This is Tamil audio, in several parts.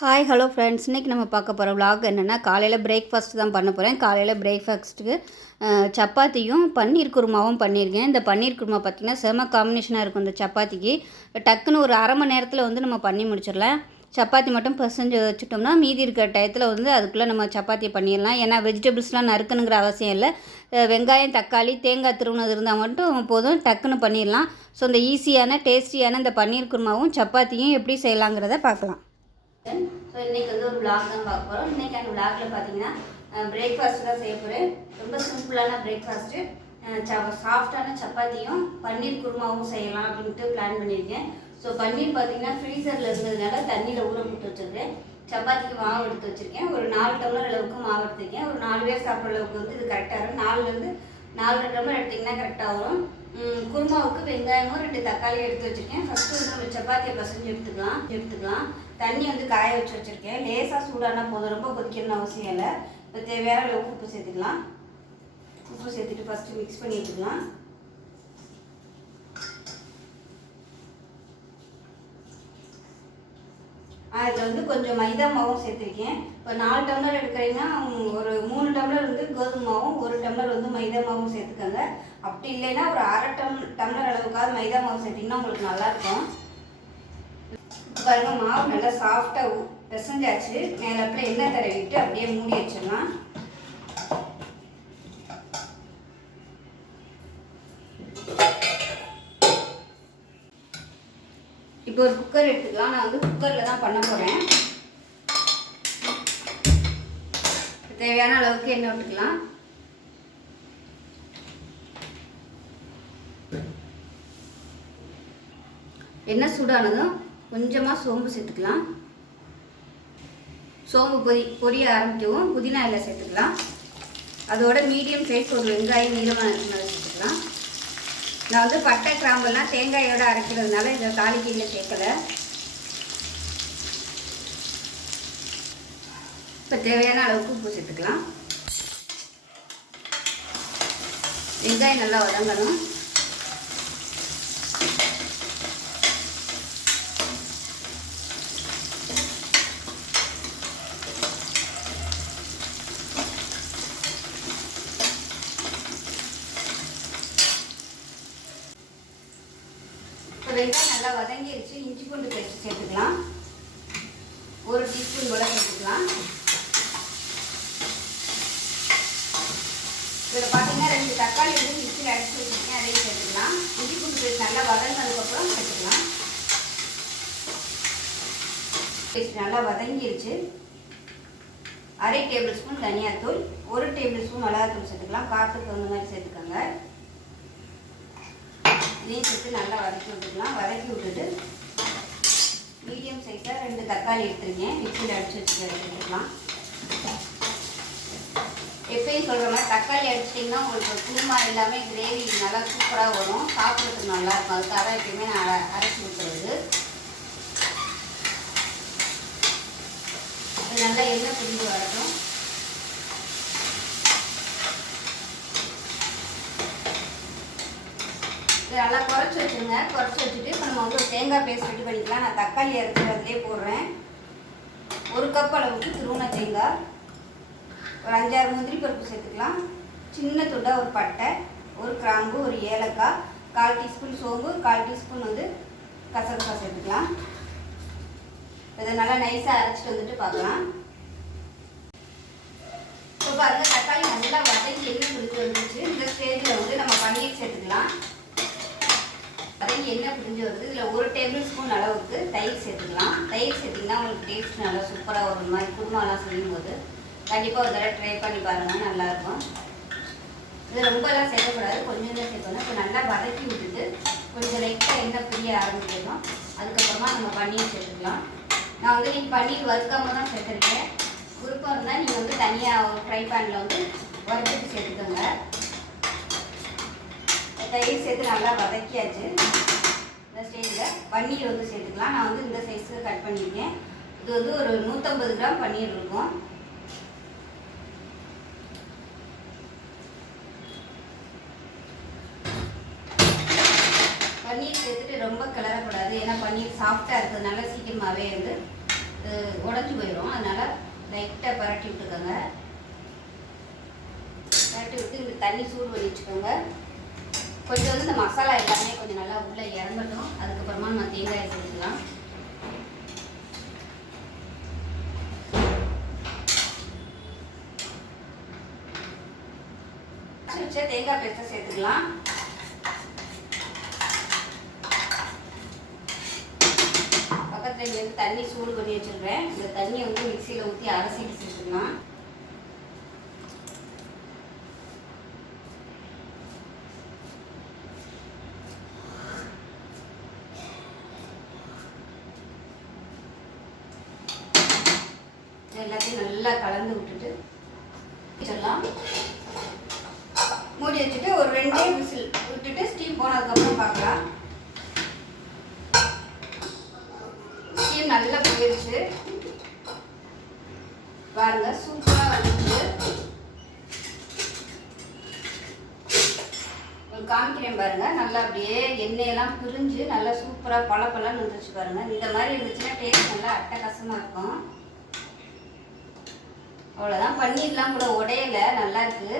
ஹாய் ஹலோ ஃப்ரெண்ட்ஸ், இன்றைக்கி நம்ம பார்க்க போகிற vlog என்னென்னா காலையில் பிரேக்ஃபாஸ்ட் தான் பண்ண போகிறேன். காலையில் பிரேக்ஃபாஸ்ட்டுக்கு சப்பாத்தியும் பன்னீர் குருமாவும் பண்ணியிருக்கேன். இந்த பன்னீர் குருமா பார்த்திங்கன்னா செம காம்பினேஷனாக இருக்கும். இந்த சப்பாத்திக்கு டக்குன்னு ஒரு அரை மணி நேரத்தில் வந்து நம்ம பண்ணி முடிச்சிடலாம். சப்பாத்தி மட்டும் பிசைஞ்சு வச்சுட்டோம்னா மீதி இருக்கிற டயத்தில் வந்து அதுக்குள்ளே நம்ம சப்பாத்தி பண்ணிடலாம். ஏன்னா வெஜிடபிள்ஸ்லாம் நறுக்கணுங்கிற அவசியம் இல்லை. வெங்காயம், தக்காளி, தேங்காய் திருவுனது இருந்தால் மட்டும் போதும், டக்குன்னு பண்ணிடலாம். ஸோ இந்த ஈஸியான டேஸ்டியான இந்த பன்னீர் குருமாவும் சப்பாத்தியும் எப்படி செய்யலாங்கிறத பார்க்கலாம். ஸோ இன்றைக்கி வந்து ஒரு vlog தான் பார்க்க போகிறோம். இன்றைக்கி அந்த vlogல பார்த்தீங்கன்னா பிரேக்ஃபாஸ்ட் தான் செய்ய போகிறேன். ரொம்ப சிம்பிளான பிரேக்ஃபாஸ்ட்டு, சாஃப்டான சப்பாத்தியும் பன்னீர் குருமாவும் செய்யலாம் அப்படின்ட்டு பிளான் பண்ணியிருக்கேன். ஸோ பன்னீர் பார்த்தீங்கன்னா ஃப்ரீசரில் இருந்ததுனால தண்ணியில் ஊற போட்டு வச்சுருக்கேன். சப்பாத்திக்கு மாவு எடுத்து வச்சுருக்கேன். ஒரு 4 டம்ளர் அளவுக்கு மாவு எடுத்துருக்கேன். ஒரு 4 பேர் சாப்பிட்ற அளவுக்கு வந்து இது கரெக்டாக வரும். 4லேருந்து 4.5 டம்ளர் எடுத்திங்கன்னா கரெக்டாக வரும். குருமாவுக்கு வெங்காயமும் 2 தக்காளி எடுத்து வச்சுருக்கேன். ஃபஸ்ட்டு வந்து நம்ம சப்பாத்தியை பசஞ்சு எடுத்துக்கலாம். தண்ணி வந்து காய வச்சு வச்சுருக்கேன். லேசாக சூடானா போதும், ரொம்ப கொதிக்கணும்னு அவசியம் இல்லை. இப்போ தேவையான அளவுக்கு உப்பு சேர்த்துக்கலாம். உப்பு சேர்த்துட்டு ஃபஸ்ட்டு மிக்ஸ் பண்ணி வச்சுக்கலாம். அதில் வந்து கொஞ்சம் மைதா மாவும் சேர்த்துருக்கேன். இப்போ 4 டம்ளர் எடுக்கிறீங்கன்னா ஒரு 3 டம்ளர் வந்து கோதுமை மாவும் 1 டம்ளர் வந்து மைதா மாவும் சேர்த்துக்கோங்க. அப்படி இல்லைன்னா ஒரு அரை டம்ளர் அளவுக்காவது மைதா மாவு சேர்த்திங்கன்னா உங்களுக்கு நல்லாயிருக்கும். பாருங்கள், மாவு நல்லா சாஃப்டாக பிசைஞ்சாச்சு. மேலப்பில் எண்ணெய் தடவிட்டு அப்படியே மூடி வச்சிடலாம். இப்போ ஒரு குக்கர் எடுத்துக்கலாம். நான் வந்து குக்கரில் தான் பண்ண போகிறேன். தேவையான அளவுக்கு எண்ணெய் விட்டுக்கலாம். எண்ணெய் சூடானதும் கொஞ்சமாக சோம்பு சேர்த்துக்கலாம். சோம்பு பொரிய ஆரம்பிக்கவும் புதினா இலை சேர்த்துக்கலாம். அதோட மீடியம் சைஸ் ஒரு வெங்காயம் நீளமாக இருக்கிறத சேர்த்துக்கலாம். நான் வந்து பட்டை கிராம்பெல்லாம் தேங்காயோடு அரைக்கிறதுனால இதை தாளிக்கையில் சேர்க்கலை. இப்போ தேவையான அளவுக்கு உப்பு சேர்த்துக்கலாம். வெங்காயம் நல்லா வதங்கணும். வெங்காயம் நல்லா வதங்கிடுச்சு. இஞ்சி பூண்டு பேஸ்ட் சேர்த்துக்கலாம். 1 டீஸ்பூன் கூட சேர்த்துக்கலாம். இதில் பார்த்தீங்கன்னா 2 தக்காளி வந்து மிக்சியில் அடித்து வச்சுருக்கேன், அதையும் சேர்த்துக்கலாம். இஞ்சி பூண்டு பேஸ்ட் நல்லா வதங்கினதுக்கப்புறம் சேர்த்துக்கலாம். பேஸ்ட் நல்லா வதங்கிடுச்சு. அரை டேபிள் ஸ்பூன் தனியாத்தூள், 1 டேபிள் ஸ்பூன் மிளகாத்தூள் சேர்த்துக்கலாம். காரத்துக்கு தகுந்த மாதிரி சேர்த்துக்கோங்க. இதையும் சேர்த்து நல்லா வதக்கி விட்டுக்கலாம். வதக்கி விட்டுட்டு மீடியம் சைஸாக 2 தக்காளி எடுத்துருக்கேன், மிக்சியில் அடித்து வச்சுக்கலாம். எப்பயும் சொல்கிற மாதிரி தக்காளி அடிச்சிட்டிங்கன்னா உங்களுக்கு குருமா எல்லாமே கிரேவி நல்லா சூப்பராக வரும், சாப்பிட்றதுக்கு நல்லாயிருக்கும். அதுக்காக எப்பயுமே நான் அரைச்சி விட்டுறது. இது நல்லா எண்ணெய் பிரிஞ்சு வரட்டும். நல்லா குறைச்சி வச்சுருங்க. குறைச்சி வச்சுட்டு இப்போ நம்ம வந்து ஒரு தேங்காய் பேஸ்ட் ரெடி பண்ணிக்கலாம். நான் தக்காளி அரைச்சி அதிலே போடுறேன். 1 கப் அளவுக்கு துருவன தேங்காய், ஒரு 5-6 முந்திரி பருப்பு சேர்த்துக்கலாம். சின்ன துண்டாக ஒரு பட்டை, 1 கிராம்பு, 1 ஏலக்காய், 1/4 டீஸ்பூன் சோம்பு, 1/4 டீஸ்பூன் வந்து கசகசா சேர்த்துக்கலாம். இதை நல்லா நைஸாக அரைச்சிட்டு வந்துட்டு பார்க்கலாம். இப்போ பாருங்கள், தக்காளி நல்லா வதங்கி எண்ணெய் பிடிச்சி வந்துச்சு. இந்த ஸ்டேஜில் வந்து நம்ம பன்னீர் சேர்த்துக்கலாம். வதங்கி எண்ணெய் பிரிஞ்சு வருது. இதில் 1 டேபிள் ஸ்பூன் அளவுக்கு தயிர் சேர்த்துக்கலாம். தயிர் சேர்த்திங்கன்னா உங்களுக்கு டேஸ்ட் நல்லா சூப்பராக வரும். மாதிரி குருமாலாம் செய்யும்போது கண்டிப்பாக ஒரு தடவை ட்ரை பண்ணி பாருங்கள், நல்லாயிருக்கும். இது ரொம்பலாம் சேர்க்கக்கூடாது, கொஞ்சம் தான் சேர்க்கணும். இப்போ நல்லா வதக்கி விட்டுட்டு கொஞ்சம் லைட்டாக எண்ணெய் பிரிய ஆரம்பிச்சிடலாம். அதுக்கப்புறமா நம்ம பன்னீர் சேர்த்துக்கலாம். நான் வந்து நீங்கள் பன்னீர் வறுக்காமல் தான் சேர்த்துருக்கேன். விருப்பம் இருந்தால் நீங்கள் வந்து தனியாக ஒரு ஃப்ரை பேனில் வந்து வறுத்துட்டு சேர்த்துக்கோங்க. தயிர் சேர்த்து நல்லா வதக்கியாச்சு. இந்த ஸ்டேஜில் பன்னீர் வந்து சேர்த்துக்கலாம். நான் வந்து இந்த சைஸுக்கு கட் பண்ணியிருக்கேன். இது வந்து ஒரு 150 கிராம் பன்னீர் இருக்கும். பன்னீர் சேர்த்துட்டு ரொம்ப கிளறக்கூடாது, ஏன்னா பன்னீர் சாஃப்டாக இருக்கிறதுனால சீக்கிரமாகவே வந்து உடஞ்சி போயிடும். அதனால் லைட்டாக பரட்டி விட்டுக்கோங்க. பரட்டி விட்டு இந்த தண்ணி சூடு பண்ணி வச்சுக்கோங்க. கொஞ்சம் வந்து இந்த மசாலா எல்லாமே கொஞ்சம் நல்லா உள்ளே இறங்கட்டும். அதுக்கப்புறமா நம்ம தேங்காயை சேர்த்துக்கலாம். வச்ச தேங்காய் பேஸ்ட்டை சேர்த்துக்கலாம். பக்கத்தில் இங்கே வந்து தண்ணி சூடு பண்ணி வச்சுருக்கேன். இந்த தண்ணியை வந்து மிக்சியில் ஊற்றி அரைச்சிட்டு சேர்த்துக்கலாம். எல்லாத்தையும் நல்லா கலந்து விட்டுட்டு வச்சிடலாம். மூடி வச்சுட்டு ஒரு 2 விசில் விட்டுட்டு ஸ்டீம் போனதுக்கப்புறம் பார்க்கலாம். ஸ்டீம் நல்லா போயிடுச்சு பாருங்க, சூப்பராக வந்துச்சு. காமிக்கிறேன் பாருங்க. நல்லா அப்படியே எண்ணெயெல்லாம் பிரிஞ்சு நல்லா சூப்பராக பழப்பழன்னு வந்துருச்சு பாருங்க. இந்த மாதிரி இருந்துச்சுன்னா டேஸ்ட் நல்லா அட்டகாசமாக இருக்கும். அவ்வளோதான். பன்னீர்லாம் கூட உடையலை, நல்லா இருக்குது.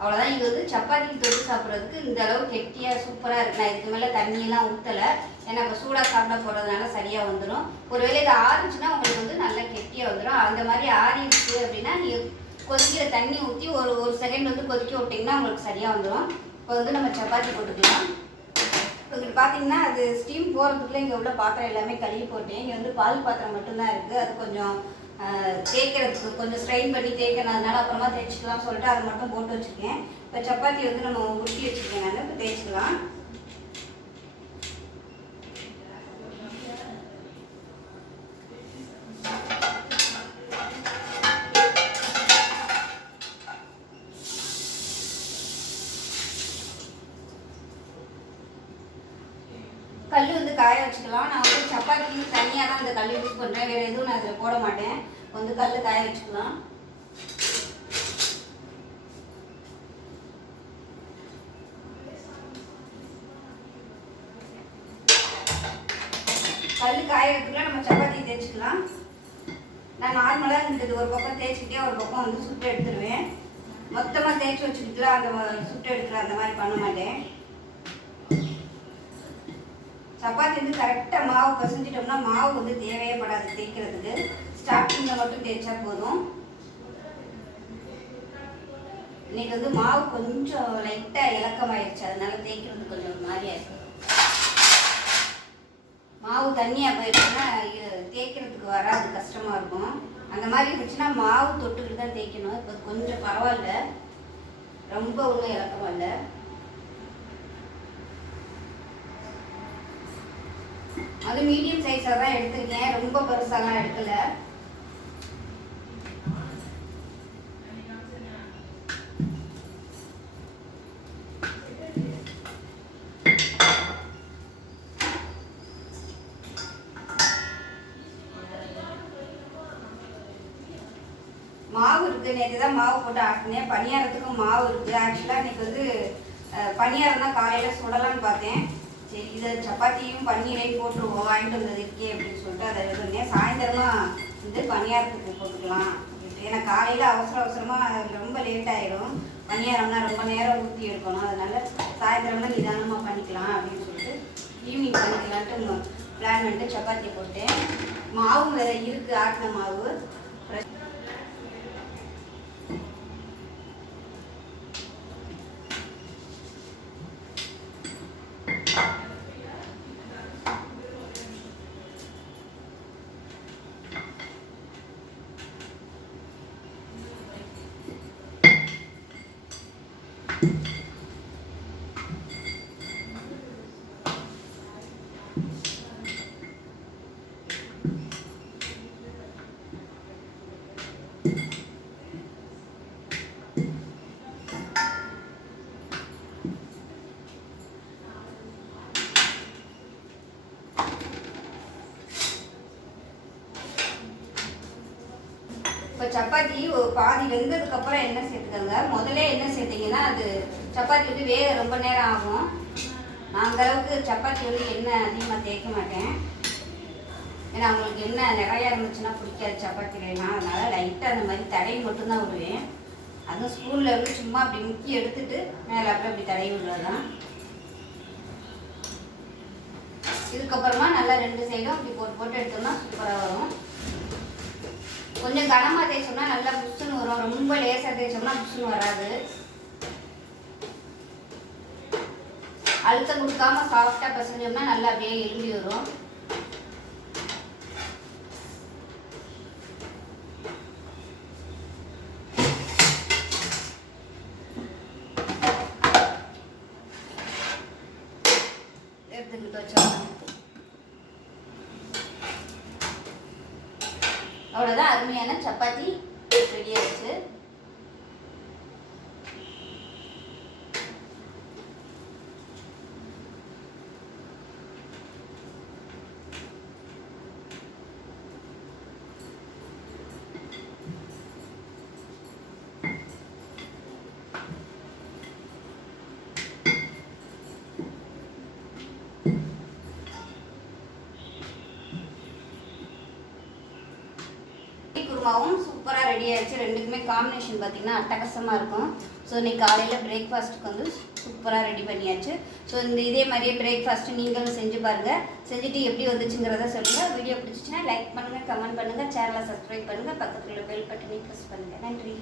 அவ்வளோதான். இது வந்து சப்பாத்திக்கு தொட்டு சாப்பிட்றதுக்கு இந்த அளவு கெட்டியாக சூப்பராக இருக்குது. நான் இதுக்கு மேலே தண்ணியெல்லாம் ஊற்றலை, ஏன்னா இப்போ சூடாக சாப்பிட போகிறதுனால சரியாக வந்துடும். ஒருவேளை இது ஆறிச்சுன்னா உங்களுக்கு வந்து நல்லா கெட்டியாக வந்துடும். அந்த மாதிரி ஆறிடுச்சு அப்படின்னா நீங்கள் கொதிக்கிற தண்ணி ஊற்றி ஒரு செகண்ட் வந்து கொதிக்க விட்டிங்கன்னா உங்களுக்கு சரியாக வந்துடும். இப்போ வந்து நம்ம சப்பாத்தி போட்டுக்கலாம். இப்போ பார்த்தீங்கன்னா அது ஸ்டீம் போகிறதுக்குள்ளே இங்கே உள்ள பாத்திரம் எல்லாமே கழுவி போட்டேன். இங்கே வந்து பால் பாத்திரம் மட்டும்தான் இருக்குது. அது கொஞ்சம் தேய்க்கிறதுக்கு கொஞ்சம் ஸ்ட்ரைன் பண்ணி தேய்க்கணும். அதனால அப்புறமா தேய்ச்சிக்கலாம் சொல்லிட்டு அதை மட்டும் போட்டு வச்சுருக்கேன். இப்போ சப்பாத்தி வந்து நம்ம உருட்டி வச்சுருக்கேன். நான் இப்போ தேய்ச்சிக்கலாம். கல் வந்து காய வச்சுக்கலாம். நான் வந்து சப்பாத்திக்கு தனியாக தான் இந்த கல் யூஸ் பண்ணுறேன். வேறு எதுவும் நான் இதில் போட மாட்டேன். வந்து கல் காய வச்சுக்கலாம். கல் காயறதுக்குள்ள நம்ம சப்பாத்தி தேய்ச்சிக்கலாம். நான் நார்மலாக இருந்தது ஒரு பக்கம் தேய்ச்சிக்கிட்டே ஒரு பக்கம் வந்து சுட்டு எடுத்துருவேன். மொத்தமாக தேய்ச்சி வச்சுக்கிட்டுலாம் அந்த சுட்டு எடுக்கிற அந்த மாதிரி பண்ண மாட்டேன். சப்பாத்தி வந்து கரெக்டாக மாவு பசஞ்சிட்டோம்னா மாவு வந்து தேவையே படாது தேய்க்கிறதுக்கு. ஸ்டார்டிங்கில் மட்டும் தேய்ச்சா போதும். இன்னைக்கு வந்து மாவு கொஞ்சம் லைட்டாக இலக்கமாயிடுச்சு, அதனால தேய்க்கிறது கொஞ்சம் ஒரு மாதிரியா இருக்கு. மாவு தண்ணியாக போயிடுச்சுன்னா தேய்க்கிறதுக்கு வராது, கஷ்டமாக இருக்கும். அந்த மாதிரி இருந்துச்சுன்னா மாவு தொட்டுக்கிட்டு தான் தேய்க்கணும். இப்போ கொஞ்சம் பரவாயில்ல, ரொம்ப ஒன்றும் இலக்கமாக இல்லை. அது மீடியம் சைஸாக தான் எடுத்துருக்கேன், ரொம்ப பெருசாலாம் எடுக்கல. மாவு இருக்குது, நேற்று தான் மாவு போட்டு ஆட்டினேன். பணியாரத்துக்கும் மாவு இருக்குது. ஆக்சுவலாக இன்றைக்கி வந்து பணியாரம் தான் காலையில் சுடலான்னு பார்த்தேன். சரி, இதை சப்பாத்தியும் பன்னீரையும் போட்டுருவோம், வாங்கிட்டு வந்தது இருக்கே அப்படின்னு சொல்லிட்டு அதை எழுதுனேன். சாயந்தரமாக வந்து பணியாரத்துக்கு போட்டுக்கலாம் அப்படின்ட்டு. ஏன்னா காலையில் அவசரமாக ரொம்ப லேட் ஆகிடும். பணியாரம்னா ரொம்ப நேரம் ஊற்றி எடுக்கணும். அதனால் சாயந்தரமாக நிதானமாக பண்ணிக்கலாம் அப்படின்னு சொல்லிட்டு ஈவினிங் பண்ணிக்கலான்ட்டு பிளான் பண்ணிட்டு சப்பாத்தி போட்டேன். மாவும் வேறு இருக்குது, ஆட்டின மாவு. இப்போ சப்பாத்தி பாதி வெந்ததுக்கப்புறம் எண்ணெய் சேர்த்துக்கோங்க. முதல்ல எண்ணெய் சேர்த்திங்கன்னா அது சப்பாத்தி வந்து வேக ரொம்ப நேரம் ஆகும். நான் அந்தளவுக்கு சப்பாத்தி வந்து எண்ணெய் அதிகமாக தேய்க்க மாட்டேன். ஏன்னா அவங்களுக்கு என்ன நிறையா இருந்துச்சுன்னா பிடிக்காது சப்பாத்திலாம், அதனால் லைட்டாக அந்த மாதிரி தடவி மட்டும்தான் விடுவேன். அதுவும் ஸ்பூனில் வந்து சும்மா அப்படி முக்கி எடுத்துட்டு மேலே அப்படி தடவி விடுறதுதான். இதுக்கப்புறமா நல்லா 2 சைடும் அப்படி போட்டு எடுத்தோம்னா சூப்பராக வரும். கொஞ்சம் கனமாக தேய்ச்சோம்னா நல்லா புஷ்ஷுன்னு வரும், ரொம்ப லேசாக தேய்ச்சோம்னா புஷ்ஷுன்னு வராது. அழுத்தம் கொடுக்காம சாஃப்டாக பிசைஞ்சோம்னா நல்லா அப்படியே எழும்பி வரும். எடுத்துக்கிட்டு வச்சோம். அவ்வளோதான், அருமையான சப்பாத்தி ரெடி ஆயிடுச்சு. குருமாவும் சூப்பராக ரெடி ஆயிடுச்சு. ரெண்டுக்குமே காம்பினேஷன் பார்த்திங்கன்னா அட்டகாசமாக இருக்கும். ஸோ இன்றைக்கி காலையில் பிரேக்ஃபாஸ்ட்டுக்கு வந்து சூப்பராக ரெடி பண்ணியாச்சு. ஸோ இதே மாதிரியே பிரேக்ஃபாஸ்ட்டு நீங்களும் செஞ்சு பாருங்கள். செஞ்சுட்டு எப்படி வந்துச்சுங்கிறத சொல்லுங்கள். வீடியோ பிடிச்சிச்சின்னா லைக் பண்ணுங்கள், கமெண்ட் பண்ணுங்கள், சேனலை சப்ஸ்கிரைப் பண்ணுங்கள், பக்கத்தில் பெல் பட்டனை ப்ரெஸ் பண்ணுங்கள். நன்றி.